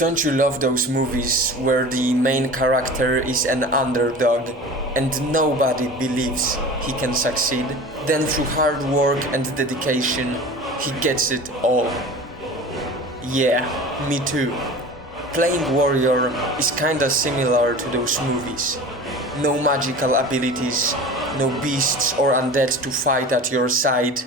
Don't you love those movies where the main character is an underdog and nobody believes he can succeed? Then through hard work and dedication, he gets it all. Yeah, me too. Playing warrior is kinda similar to those movies. No magical abilities, no beasts or undead to fight at your side,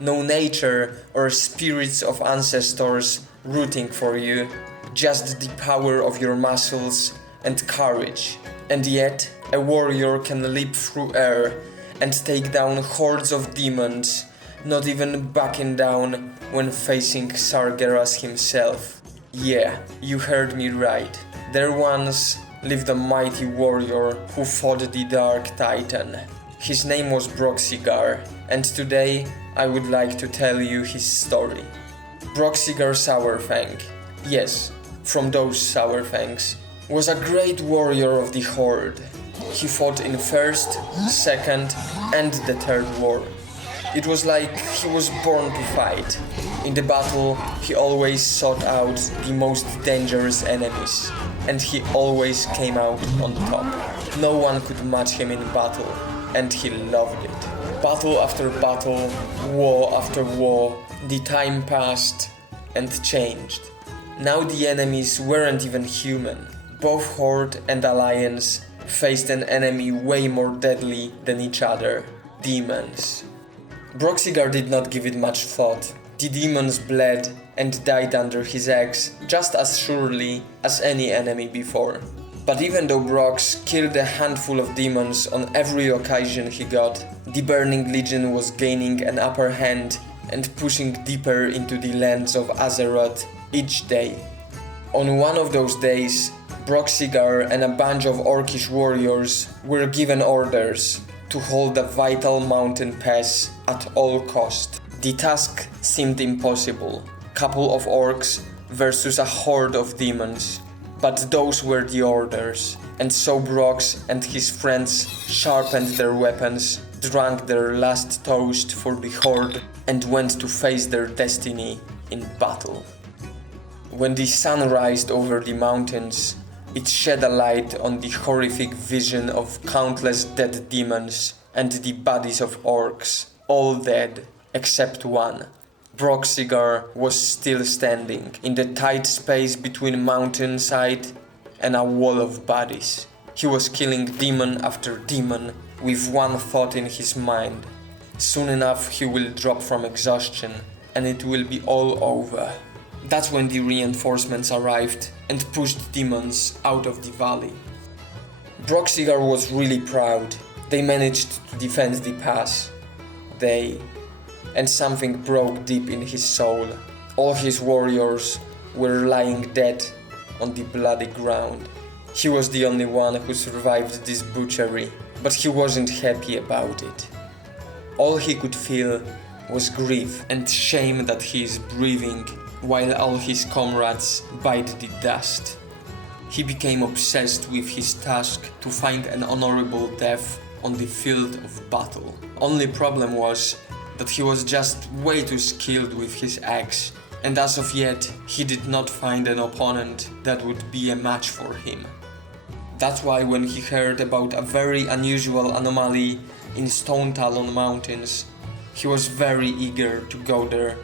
no nature or spirits of ancestors rooting for you, just the power of your muscles and courage. And yet, a warrior can leap through air and take down hordes of demons, not even backing down when facing Sargeras himself. Yeah, you heard me right. There once lived a mighty warrior who fought the Dark Titan. His name was Broxigar, and today I would like to tell you his story. Broxigar Sourfang, yes, from those Sourfangs, was a great warrior of the Horde. He fought in First, Second, and the Third War. It was like he was born to fight. In the battle, he always sought out the most dangerous enemies, and he always came out on top. No one could match him in battle, and he loved it. Battle after battle, war after war, the time passed and changed. Now the enemies weren't even human. Both Horde and Alliance faced an enemy way more deadly than each other: demons. Broxigar did not give it much thought. The demons bled and died under his axe just as surely as any enemy before. But even though Brox killed a handful of demons on every occasion he got, the Burning Legion was gaining an upper hand and pushing deeper into the lands of Azeroth each day. On one of those days, Broxigar and a bunch of orcish warriors were given orders to hold a vital mountain pass at all cost. The task seemed impossible. Couple of orcs versus a horde of demons. But those were the orders, and so Brox and his friends sharpened their weapons, drank their last toast for the horde, and went to face their destiny in battle. When the sun rised over the mountains, it shed a light on the horrific vision of countless dead demons and the bodies of orcs, all dead except one. Broxigar was still standing in the tight space between mountainside and a wall of bodies. He was killing demon after demon with one thought in his mind: soon enough he will drop from exhaustion and it will be all over. That's when the reinforcements arrived and pushed demons out of the valley. Broxigar was really proud. They managed to defend the pass. And something broke deep in his soul. All his warriors were lying dead on the bloody ground. He was the only one who survived this butchery, but he wasn't happy about it. All he could feel was grief and shame that he is breathing while all his comrades bite the dust. He became obsessed with his task to find an honorable death on the field of battle. Only problem was that he was just way too skilled with his axe, and as of yet, he did not find an opponent that would be a match for him. That's why when he heard about a very unusual anomaly in Stone Talon Mountains, he was very eager to go there.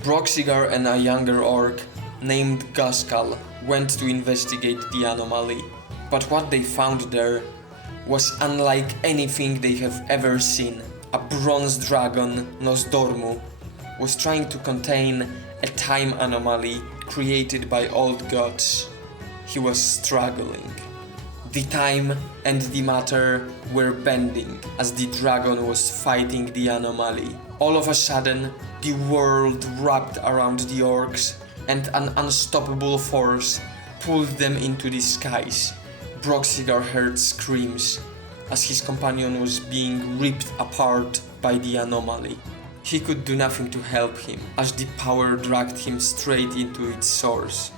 Broxigar and a younger orc named Gaskal went to investigate the anomaly, but what they found there was unlike anything they have ever seen. A bronze dragon, Nosdormu, was trying to contain a time anomaly created by old gods. He was struggling. The time and the matter were bending as the dragon was fighting the anomaly. All of a sudden, the world wrapped around the orcs and an unstoppable force pulled them into the skies. Broxigar heard screams as his companion was being ripped apart by the anomaly. He could do nothing to help him, as the power dragged him straight into its source.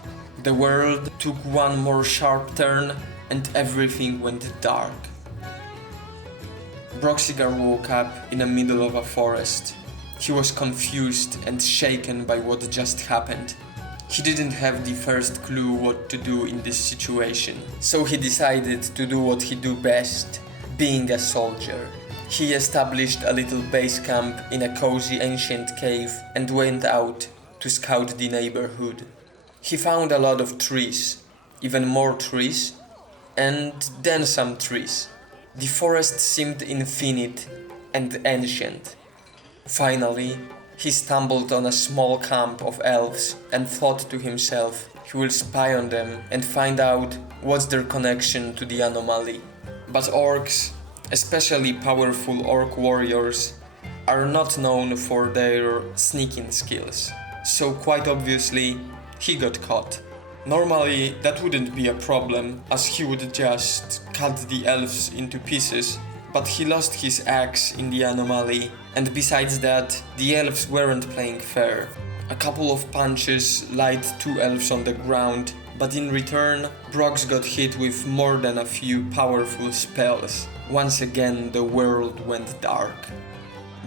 The world took one more sharp turn and everything went dark. Broxigar woke up in the middle of a forest. He was confused and shaken by what just happened. He didn't have the first clue what to do in this situation, so he decided to do what he do best, being a soldier. He established a little base camp in a cozy ancient cave and went out to scout the neighborhood. He found a lot of trees, even more trees, and then some trees. The forest seemed infinite and ancient. Finally, he stumbled on a small camp of elves and thought to himself he will spy on them and find out what's their connection to the anomaly. But orcs, especially powerful orc warriors, are not known for their sneaking skills, so quite obviously he got caught. Normally that wouldn't be a problem, as he would just cut the elves into pieces, but he lost his axe in the anomaly, and besides that, the elves weren't playing fair. A couple of punches laid 2 elves on the ground, but in return, Brox got hit with more than a few powerful spells. Once again, the world went dark.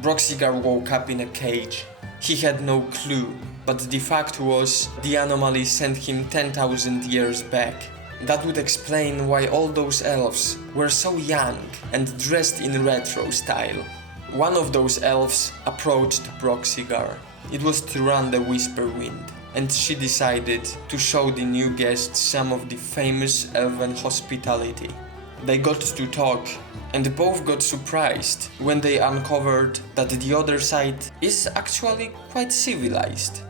Broxigar woke up in a cage. He had no clue, but the fact was, the anomaly sent him 10,000 years back. That would explain why all those elves were so young and dressed in retro style. One of those elves approached Broxigar. It was Tyran the Whisperwind, and she decided to show the new guests some of the famous elven hospitality. They got to talk, and both got surprised when they uncovered that the other side is actually quite civilized.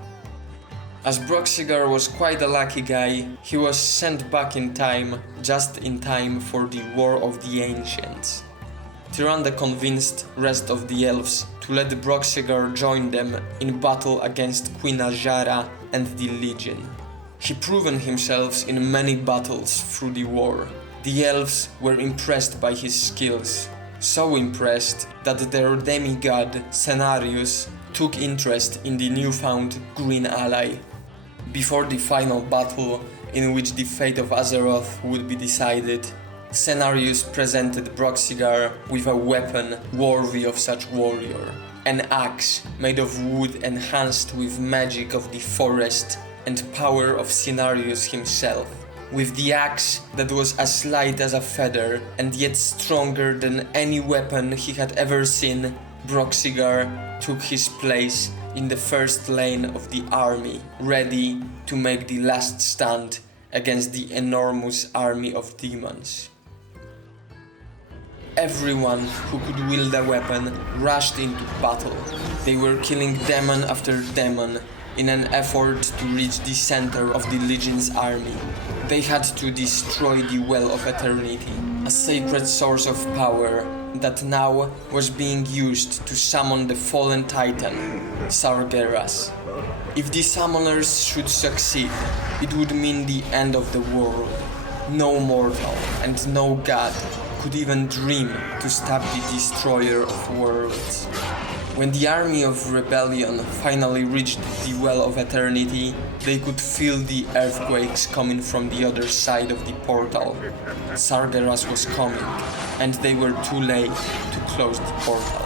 As Broxigar was quite a lucky guy, he was sent back in time, just in time for the War of the Ancients. Tyrande convinced rest of the elves to let Broxigar join them in battle against Queen Azshara and the Legion. He proven himself in many battles through the war. The elves were impressed by his skills, so impressed that their demigod, Cenarius, took interest in the newfound Green Ally. Before the final battle, in which the fate of Azeroth would be decided, Cenarius presented Broxigar with a weapon worthy of such warrior. An axe made of wood enhanced with magic of the forest and power of Cenarius himself. With the axe that was as light as a feather and yet stronger than any weapon he had ever seen, Broxigar took his place in the first lane of the army, ready to make the last stand against the enormous army of demons. Everyone who could wield a weapon rushed into battle. They were killing demon after demon in an effort to reach the center of the Legion's army. They had to destroy the Well of Eternity, a sacred source of power that now was being used to summon the fallen titan, Sargeras. If the summoners should succeed, it would mean the end of the world. No mortal and no god could even dream to stop the destroyer of worlds. When the army of rebellion finally reached the Well of Eternity, they could feel the earthquakes coming from the other side of the portal. Sargeras was coming, and they were too late to close the portal.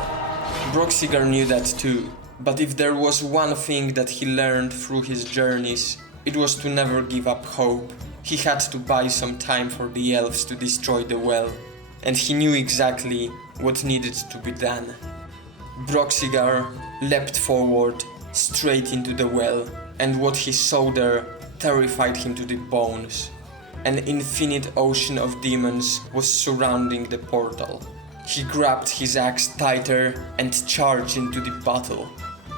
Broxigar knew that too, but if there was one thing that he learned through his journeys, it was to never give up hope. He had to buy some time for the elves to destroy the well, and he knew exactly what needed to be done. Broxigar leapt forward, straight into the well, and what he saw there terrified him to the bones. An infinite ocean of demons was surrounding the portal. He grabbed his axe tighter and charged into the battle.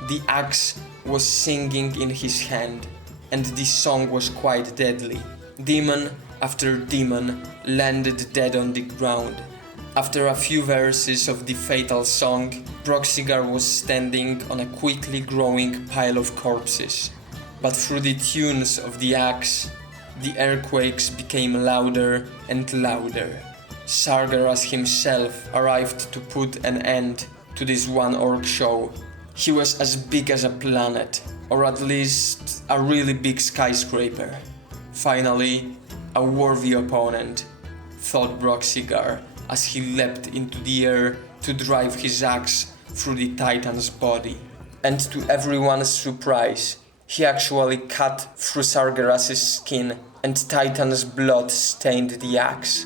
The axe was singing in his hand, and the song was quite deadly. Demon after demon landed dead on the ground. After a few verses of the fatal song, Broxigar was standing on a quickly growing pile of corpses. But through the tunes of the axe, the earthquakes became louder and louder. Sargeras himself arrived to put an end to this one orc show. He was as big as a planet, or at least a really big skyscraper. Finally, a worthy opponent, thought Broxigar, as he leapt into the air to drive his axe through the Titan's body. And to everyone's surprise, He actually cut through Sargeras's skin and Titan's blood stained the axe.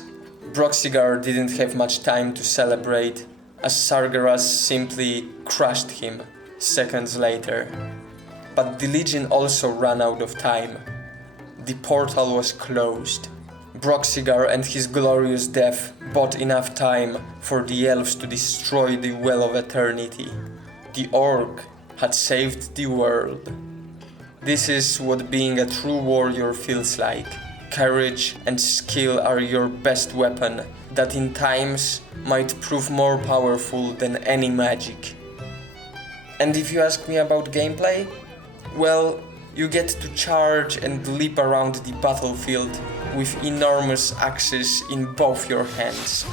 Broxigar didn't have much time to celebrate, as Sargeras simply crushed him seconds later. But the Legion also ran out of time. The portal was closed. Broxigar and his glorious death bought enough time for the elves to destroy the Well of Eternity. The Orc had saved the world. This is what being a true warrior feels like. Courage and skill are your best weapon that in times might prove more powerful than any magic. And if you ask me about gameplay, well, you get to charge and leap around the battlefield with enormous axes in both your hands.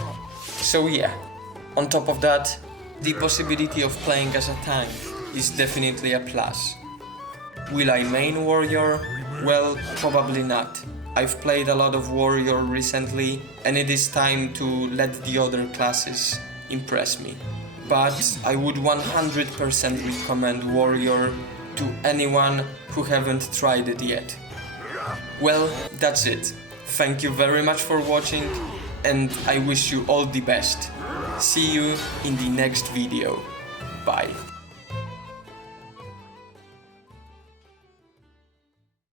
So yeah, on top of that, the possibility of playing as a tank is definitely a plus. Will I main warrior? Well, probably not. I've played a lot of warrior recently and it is time to let the other classes impress me. But I would 100% recommend warrior to anyone who haven't tried it yet. Well, that's it. Thank you very much for watching and I wish you all the best. See you in the next video. Bye.